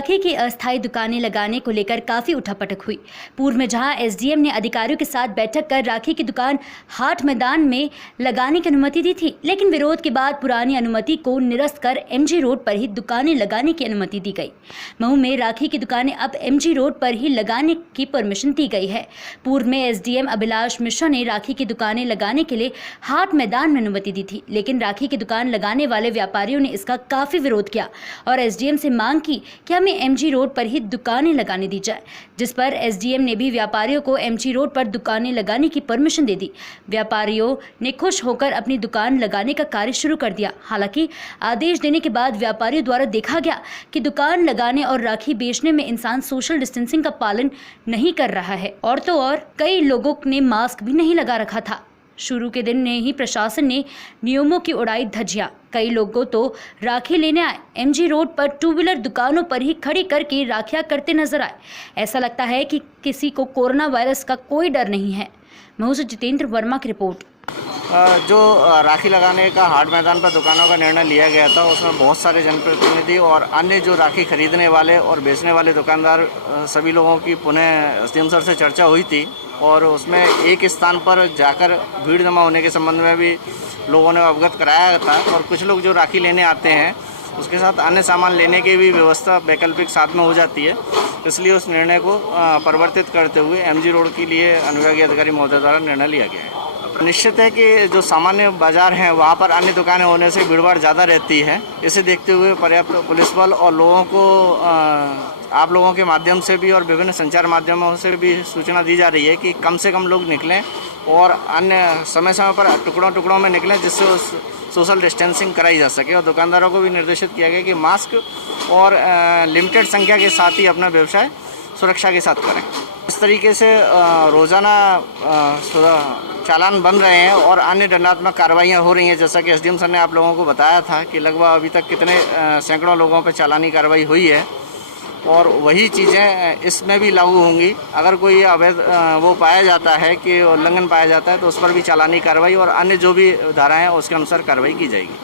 राखी की अस्थायी दुकानें लगाने को लेकर काफी उठापटक हुई। पूर्व में जहां एसडीएम ने अधिकारियों के साथ बैठक कर राखी की दुकान हाट मैदान में लगाने की अनुमति दी थी, लेकिन विरोध के बाद पुरानी अनुमति को निरस्त कर एमजी रोड पर ही दुकानें लगाने की अनुमति दी गई। महू में राखी की दुकानें अब एमजी रोड पर ही लगाने की परमिशन दी गई है। पूर्व में एसडीएम अभिलाष मिश्रा ने राखी की दुकानें लगाने के लिए हाट मैदान में अनुमति दी थी, लेकिन राखी की दुकान लगाने वाले व्यापारियों ने इसका काफी विरोध किया और एसडीएम से मांग की कि हमें एमजी रोड पर ही दुकानें लगाने दी जाए, जिस पर एसडीएम ने भी व्यापारियों को एमजी रोड पर दुकानें लगाने की परमिशन दे दी। व्यापारियों ने खुश होकर अपनी दुकान लगाने का कार्य शुरू कर दिया। हालांकि आदेश देने के बाद व्यापारियों द्वारा देखा गया कि दुकान लगाने और राखी बेचने में इंसान सोशल डिस्टेंसिंग का पालन नहीं कर रहा है और तो और कई लोगों ने मास्क भी नहीं लगा रखा था। शुरू के दिन ने ही प्रशासन ने नियमों की उड़ाई धज्जियां। कई लोगों तो राखी लेने आए एमजी रोड पर टू व्हीलर दुकानों पर ही खड़ी करके राखियां करते नजर आए। ऐसा लगता है कि किसी को कोरोना वायरस का कोई डर नहीं है। महू से जितेंद्र वर्मा की रिपोर्ट। जो राखी लगाने का हाट मैदान पर दुकानों का निर्णय लिया गया था, उसमें बहुत सारे जनप्रतिनिधि और अन्य जो राखी खरीदने वाले और बेचने वाले दुकानदार सभी लोगों की पुनः एसडीएम सर से चर्चा हुई थी और उसमें एक स्थान पर जाकर भीड़ जमा होने के संबंध में भी लोगों ने अवगत कराया था और कुछ लोग जो राखी लेने आते हैं उसके साथ अन्य सामान लेने की भी व्यवस्था वैकल्पिक साथ में हो जाती है। इसलिए उस निर्णय को परिवर्तित करते हुए एमजी रोड के लिए अनुविभागीय अधिकारी महोदय द्वारा निर्णय लिया गया है। निश्चित है कि जो सामान्य बाजार हैं वहाँ पर अन्य दुकानें होने से भीड़भाड़ ज़्यादा रहती है। इसे देखते हुए पर्याप्त पुलिस बल और लोगों को आप लोगों के माध्यम से भी और विभिन्न संचार माध्यमों से भी सूचना दी जा रही है कि कम से कम लोग निकलें और अन्य समय समय पर टुकड़ों में निकलें, जिससे सोशल डिस्टेंसिंग कराई जा सके। और दुकानदारों को भी निर्देशित किया गया कि मास्क और लिमिटेड संख्या के साथ ही अपना व्यवसाय सुरक्षा के साथ करें। इस तरीके से रोज़ाना चालान बन रहे हैं और अन्य दंडात्मक कार्रवाइयाँ हो रही हैं। जैसा कि एसडीएम सर ने आप लोगों को बताया था कि लगभग अभी तक कितने सैकड़ों लोगों पर चालानी कार्रवाई हुई है और वही चीज़ें इसमें भी लागू होंगी। अगर कोई अवैध वो पाया जाता है कि उल्लंघन पाया जाता है तो उस पर भी चालानी कार्रवाई और अन्य जो भी धाराएं हैं उसके अनुसार कार्रवाई की जाएगी।